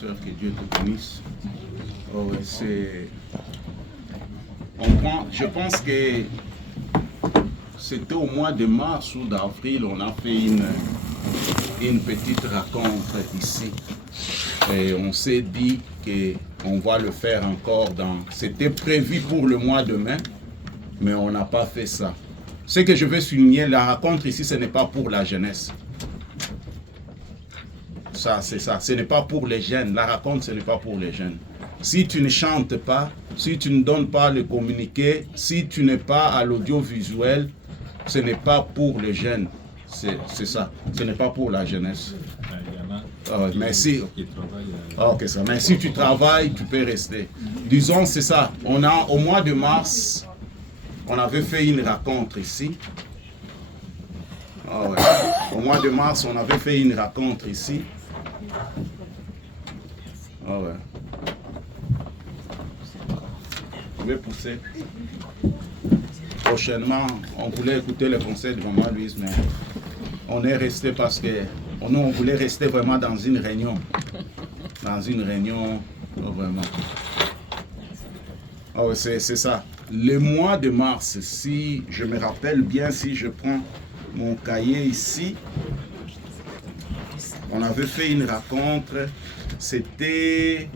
sœur, que Dieu te bénisse. Oh, je pense que c'était au mois de mars ou d'avril, on a fait une petite rencontre ici. Et on s'est dit qu'on va le faire encore C'était prévu pour le mois de mai, mais on n'a pas fait ça. Ce que je veux souligner, la rencontre ici, ce n'est pas pour la jeunesse. Ça, c'est ça. Ce n'est pas pour les jeunes. La rencontre, ce n'est pas pour les jeunes. Si tu ne chantes pas, si tu ne donnes pas le communiqué, si tu n'es pas à l'audiovisuel, ce n'est pas pour les jeunes. C'est ça. Ce n'est pas pour la jeunesse. Mais si, ça. Mais si tu travailles, tu peux rester. Disons, c'est ça. Au mois de mars, on avait fait une rencontre ici. Au mois de mars, on avait fait une rencontre ici. Je vais pousser. Prochainement, on voulait écouter le conseil de Maman Louise, mais on est resté parce que on voulait rester vraiment dans une réunion. Dans une réunion, vraiment. C'est ça. Le mois de mars, si je me rappelle bien, si je prends mon cahier ici, on avait fait une rencontre. C'était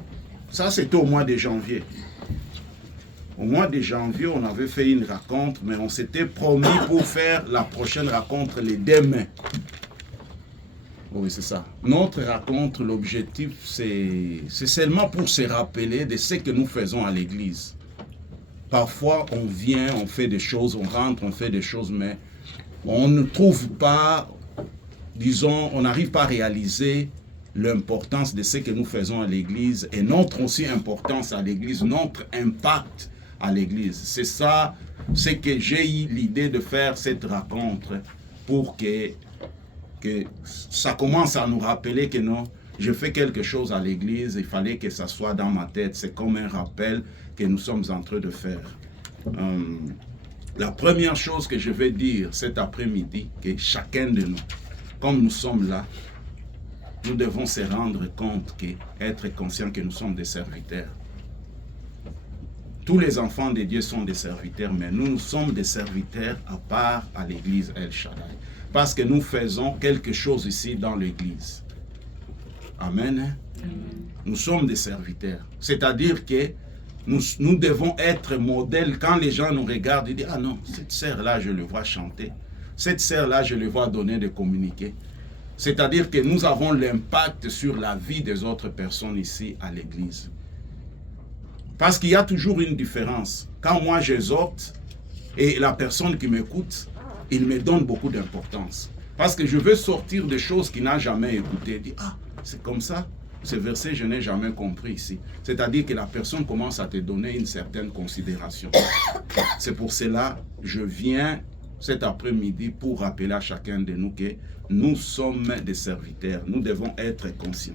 au mois de janvier. Au mois de janvier, on avait fait une rencontre, mais on s'était promis pour faire la prochaine rencontre le 2 mai. Oui, c'est ça. Notre rencontre, l'objectif, c'est seulement pour se rappeler de ce que nous faisons à l'église. Parfois, on vient, on fait des choses, on rentre, on fait des choses, mais on ne trouve pas, disons, on n'arrive pas à réaliser l'importance de ce que nous faisons à l'église et notre aussi importance à l'église, notre impact à l'église. C'est ça, c'est que j'ai eu l'idée de faire cette rencontre pour que ça commence à nous rappeler que non, je fais quelque chose à l'église, il fallait que ça soit dans ma tête. C'est comme un rappel que nous sommes en train de faire. La première chose que je vais dire cet après-midi, que chacun de nous, comme nous sommes là, nous devons se rendre compte être conscients que nous sommes des serviteurs. Tous les enfants de Dieu sont des serviteurs, mais nous sommes des serviteurs à part à l'église El Shaddai. Parce que nous faisons quelque chose ici dans l'église. Amen. Nous sommes des serviteurs. C'est-à-dire que nous devons être modèles. Quand les gens nous regardent, ils disent, ah non, cette sœur-là, je le vois chanter. Cette sœur-là, je le vois donner des communiqués. C'est-à-dire que nous avons l'impact sur la vie des autres personnes ici à l'église. Parce qu'il y a toujours une différence. Quand moi j'exhorte et la personne qui m'écoute, il me donne beaucoup d'importance. Parce que je veux sortir des choses qu'il n'a jamais écoutées. Il dit, ah, c'est comme ça. Ce verset, je n'ai jamais compris ici. C'est-à-dire que la personne commence à te donner une certaine considération. C'est pour cela que je viens cet après-midi pour rappeler à chacun de nous que nous sommes des serviteurs. Nous devons être conscients.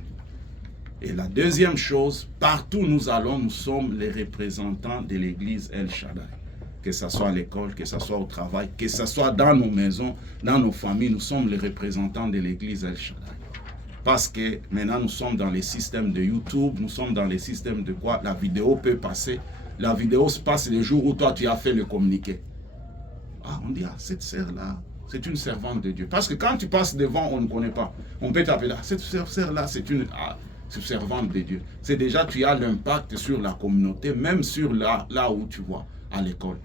Et la deuxième chose, partout où nous allons, nous sommes les représentants de l'église El Shaddai. Que ce soit à l'école, que ce soit au travail, que ce soit dans nos maisons, dans nos familles, nous sommes les représentants de l'église El Shaddai. Parce que maintenant, nous sommes dans les systèmes de YouTube, nous sommes dans les systèmes de quoi la vidéo peut passer. La vidéo se passe le jour où toi, tu as fait le communiqué. Ah, on dit, ah, cette sœur-là, c'est une servante de Dieu. Parce que quand tu passes devant, on ne connaît pas. On peut t'appeler, ah, cette sœur-là, c'est une servante de Dieu. C'est déjà, tu as l'impact sur la communauté, même sur là où tu vois, à l'école.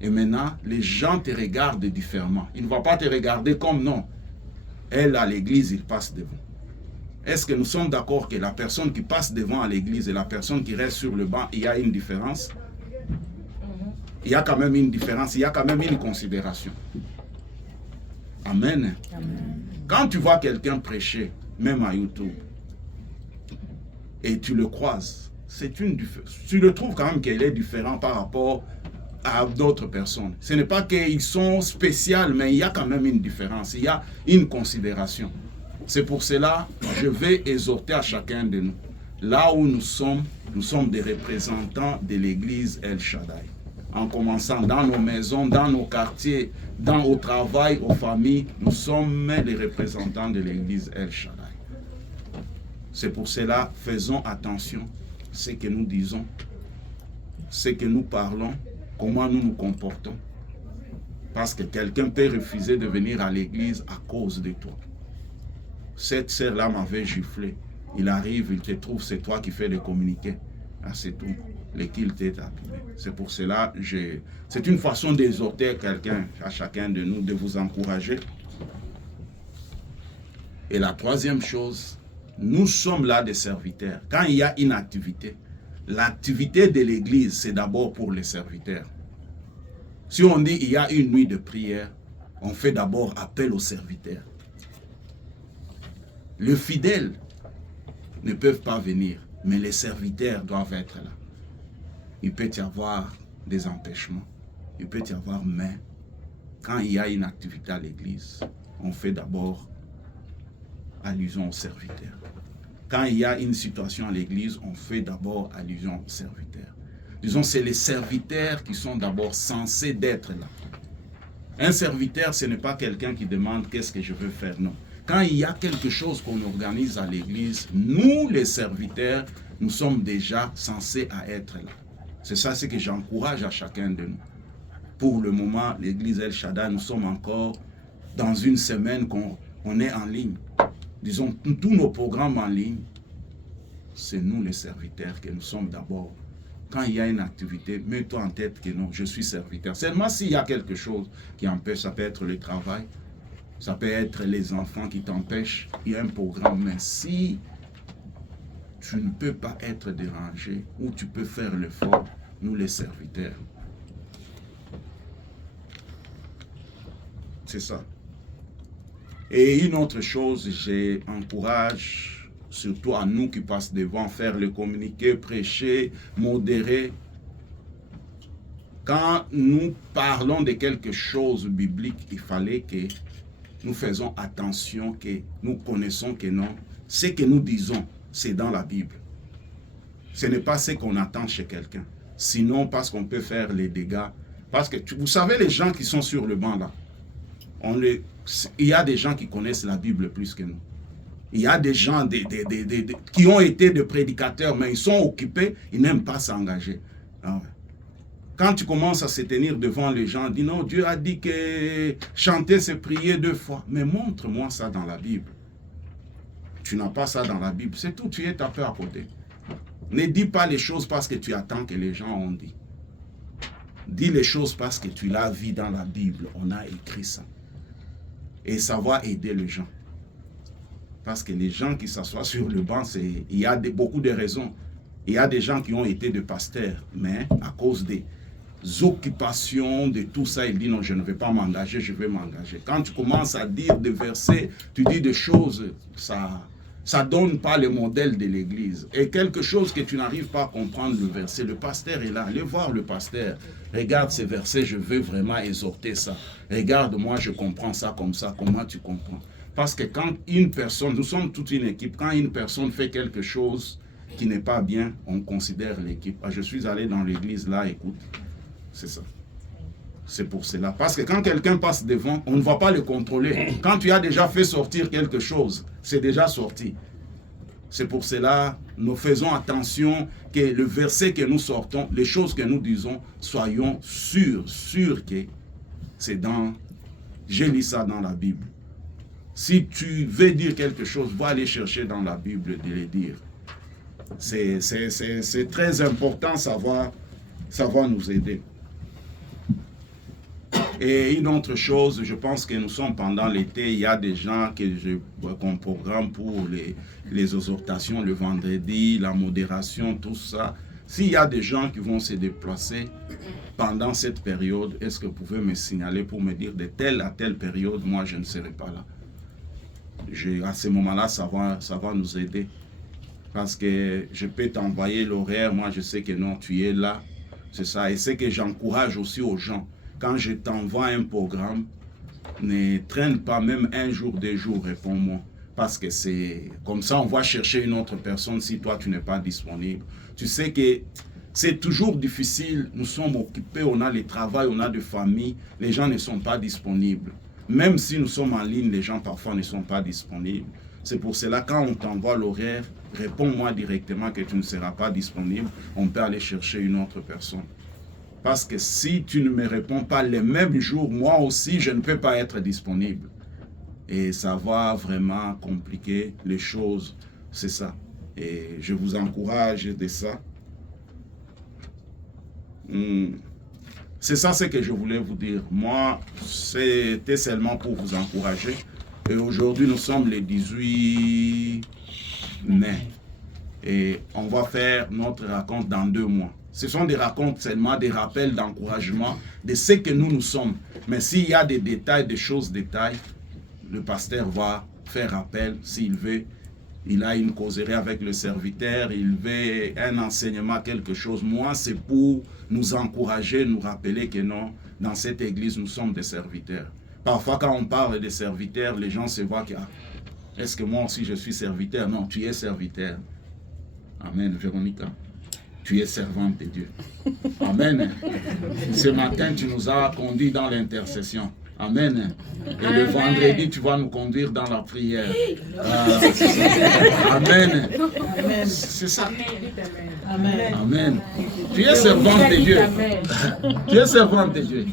Et maintenant, les gens te regardent différemment. Ils ne vont pas te regarder comme non. Elle, à l'église, il passe devant. Est-ce que nous sommes d'accord que la personne qui passe devant à l'église et la personne qui reste sur le banc, il y a une différence? Il y a quand même une différence, il y a quand même une considération. Amen. Amen. Quand tu vois quelqu'un prêcher, même à YouTube, et tu le croises, tu le trouves quand même qu'il est différent par rapport à d'autres personnes. Ce n'est pas qu'ils sont spéciaux, mais il y a quand même une différence, il y a une considération. C'est pour cela que je vais exhorter à chacun de nous. Là où nous sommes des représentants de l'église El Shaddai. En commençant dans nos maisons, dans nos quartiers, au travail, aux familles, nous sommes les représentants de l'église El Shaddai. C'est pour cela, faisons attention à ce que nous disons, ce que nous parlons, comment nous nous comportons. Parce que quelqu'un peut refuser de venir à l'église à cause de toi. Cette sœur-là m'avait giflé. Il arrive, il te trouve, c'est toi qui fais le communiqué. Ah, c'est tout. L'équipe t'est appelé. C'est pour cela, c'est une façon d'exhorter quelqu'un, à chacun de nous, de vous encourager. Et la troisième chose, nous sommes là des serviteurs. Quand il y a une activité, l'activité de l'église, c'est d'abord pour les serviteurs. Si on dit il y a une nuit de prière, on fait d'abord appel aux serviteurs. Les fidèles ne peuvent pas venir, mais les serviteurs doivent être là. Il peut y avoir des empêchements, il peut y avoir, mais quand il y a une activité à l'église, on fait d'abord allusion aux serviteurs. Quand il y a une situation à l'église, on fait d'abord allusion aux serviteurs. Disons, c'est les serviteurs qui sont d'abord censés d'être là. Un serviteur, ce n'est pas quelqu'un qui demande qu'est-ce que je veux faire, non. Quand il y a quelque chose qu'on organise à l'église, nous, les serviteurs, nous sommes déjà censés à être là. C'est ça ce que j'encourage à chacun de nous. Pour le moment, l'église El Shaddai, nous sommes encore dans une semaine qu'on est en ligne. Disons, tous nos programmes en ligne, c'est nous les serviteurs que nous sommes d'abord. Quand il y a une activité, mets-toi en tête que non, je suis serviteur. Seulement s'il y a quelque chose qui empêche, ça peut être le travail, ça peut être les enfants qui t'empêchent, il y a un programme. Mais si tu ne peux pas être dérangé ou tu peux faire l'effort, nous les serviteurs. C'est ça. Et une autre chose, j'encourage surtout à nous qui passent devant, faire le communiqué, prêcher, modérer. Quand nous parlons de quelque chose biblique, il fallait que nous faisons attention, que nous connaissons que non, ce que nous disons, c'est dans la Bible. Ce n'est pas ce qu'on attend chez quelqu'un. Sinon, parce qu'on peut faire les dégâts. Parce que, vous savez, les gens qui sont sur le banc là, il y a des gens qui connaissent la Bible plus que nous. Il y a des gens qui ont été des prédicateurs, mais ils sont occupés, ils n'aiment pas s'engager. Quand tu commences à se tenir devant les gens, dis non, Dieu a dit que chanter, c'est prier 2 fois. Mais montre-moi ça dans la Bible. Tu n'as pas ça dans la Bible. C'est tout, tu es tapé à côté. Ne dis pas les choses parce que tu attends que les gens ont dit. Dis les choses parce que tu l'as vu dans la Bible. On a écrit ça. Et ça va aider les gens. Parce que les gens qui s'assoient sur le banc, il y a beaucoup de raisons. Il y a des gens qui ont été des pasteurs, mais à cause des occupations, de tout ça, ils disent non, je ne vais pas m'engager, je vais m'engager. Quand tu commences à dire des versets, tu dis des choses, ça ne donne pas le modèle de l'église. Et quelque chose que tu n'arrives pas à comprendre le verset, le pasteur est là, allez voir le pasteur. Regarde ces versets, je veux vraiment exhorter ça. Regarde-moi, je comprends ça comme ça, comment tu comprends? Parce que quand une personne, nous sommes toute une équipe, quand une personne fait quelque chose qui n'est pas bien, on considère l'équipe. Ah, je suis allé dans l'église là, écoute, c'est ça. C'est pour cela. Parce que quand quelqu'un passe devant, on ne va pas le contrôler. Quand tu as déjà fait sortir quelque chose, c'est déjà sorti. C'est pour cela, nous faisons attention que le verset que nous sortons, les choses que nous disons, soyons sûrs que c'est dans... J'ai lu ça dans la Bible. Si tu veux dire quelque chose, va aller chercher dans la Bible de le dire. C'est très important, ça va nous aider. Et une autre chose, je pense que nous sommes pendant l'été, il y a des gens qu'on programme pour les exhortations le vendredi, la modération, tout ça. S'il y a des gens qui vont se déplacer pendant cette période, est-ce que vous pouvez me signaler pour me dire de telle à telle période, moi je ne serai pas là. À ce moment-là, ça va nous aider. Parce que je peux t'envoyer l'horaire, moi je sais que non, tu es là. C'est ça. Et c'est que j'encourage aussi aux gens. Quand je t'envoie un programme, ne traîne pas même 1 jour, 2 jours, réponds-moi. Parce que c'est comme ça, on va chercher une autre personne si toi, tu n'es pas disponible. Tu sais que c'est toujours difficile. Nous sommes occupés, on a le travail, on a des familles. Les gens ne sont pas disponibles. Même si nous sommes en ligne, les gens parfois ne sont pas disponibles. C'est pour cela, quand on t'envoie l'horaire, réponds-moi directement que tu ne seras pas disponible, on peut aller chercher une autre personne. Parce que si tu ne me réponds pas les mêmes jours, moi aussi, je ne peux pas être disponible. Et ça va vraiment compliquer les choses, c'est ça. Et je vous encourage de ça. C'est ça ce que je voulais vous dire. Moi, c'était seulement pour vous encourager. Et aujourd'hui, nous sommes le 18 mai. Et on va faire notre raconte dans 2 mois. Ce sont des racontes seulement, des rappels d'encouragement de ce que nous sommes. Mais s'il y a des détails, des choses, détails, le pasteur va faire appel s'il veut. Il a une causerie avec le serviteur, il veut un enseignement, quelque chose. Moi, c'est pour nous encourager, nous rappeler que non, dans cette église, nous sommes des serviteurs. Parfois, quand on parle des serviteurs, les gens se voient que, est-ce que moi aussi je suis serviteur? Non, tu es serviteur. Amen, Véronica. Tu es servante de Dieu. Amen. Ce matin, tu nous as conduits dans l'intercession. Amen. Et le vendredi, tu vas nous conduire dans la prière. Amen. C'est ça. Amen. Amen. Tu es servante de Dieu. Tu es servante de Dieu.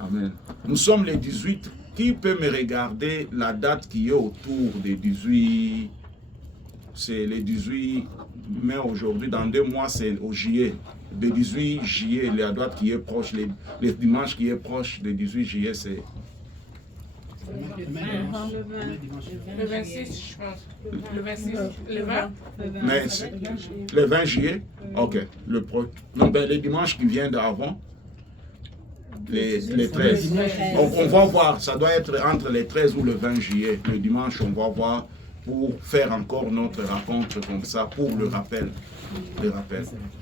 Amen. Nous sommes les 18. Qui peut me regarder la date qui est autour des 18? C'est les 18 mai aujourd'hui. Dans 2 mois, c'est au juillet. Le 18 juillet, la date qui est proche, le dimanche qui est proche du 18 juillet, c'est... Le 26, je pense. Le 26, le 20. Mais le 20 juillet? Ok. Non, ben, le dimanche qui vient d'avant, les 13. Donc on va voir, ça doit être entre les 13 ou le 20 juillet. Le dimanche, on va voir pour faire encore notre rencontre comme ça, pour le rappel.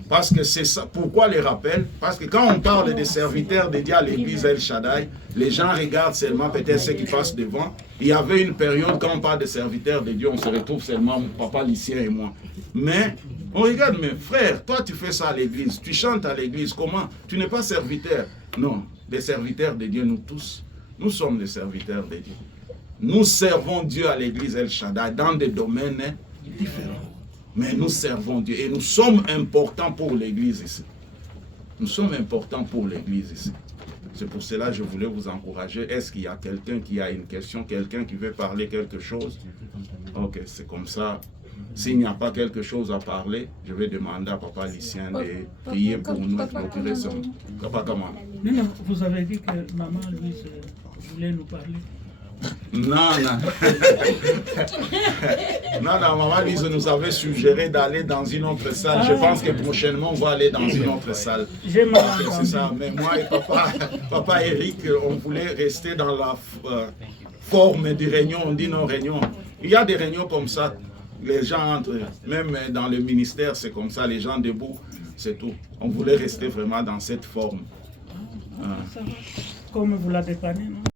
Parce que c'est ça. Pourquoi les rappels? Parce que quand on parle des serviteurs dédiés à l'église El Shaddai, les gens regardent seulement peut-être ce qui passe devant. Il y avait une période, quand on parle des serviteurs de Dieu, on se retrouve seulement papa Lucien et moi. Mais on regarde, mais frère, toi tu fais ça à l'église, tu chantes à l'église, comment? Tu n'es pas serviteur. Non, les serviteurs de Dieu, nous tous, nous sommes des serviteurs de Dieu. Nous servons Dieu à l'église El Shaddai dans des domaines différents. Mais nous servons Dieu et nous sommes importants pour l'église ici. Nous sommes importants pour l'église ici. C'est pour cela que je voulais vous encourager. Est-ce qu'il y a quelqu'un qui a une question, quelqu'un qui veut parler quelque chose? Ok, c'est comme ça. S'il n'y a pas quelque chose à parler, je vais demander à Papa Lucien de prier pour nous clôturer son... Papa, comment? Non, vous avez dit que maman Louise voulait nous parler. Non, maman Lise nous avait suggéré d'aller dans une autre salle. Je pense que prochainement, on va aller dans une autre salle. C'est ça. Mais moi et papa Eric, on voulait rester dans la forme des réunions. On dit nos réunions. Il y a des réunions comme ça. Les gens entrent, même dans le ministère, c'est comme ça. Les gens debout, c'est tout. On voulait rester vraiment dans cette forme. Comme vous l'avez dépanné, non?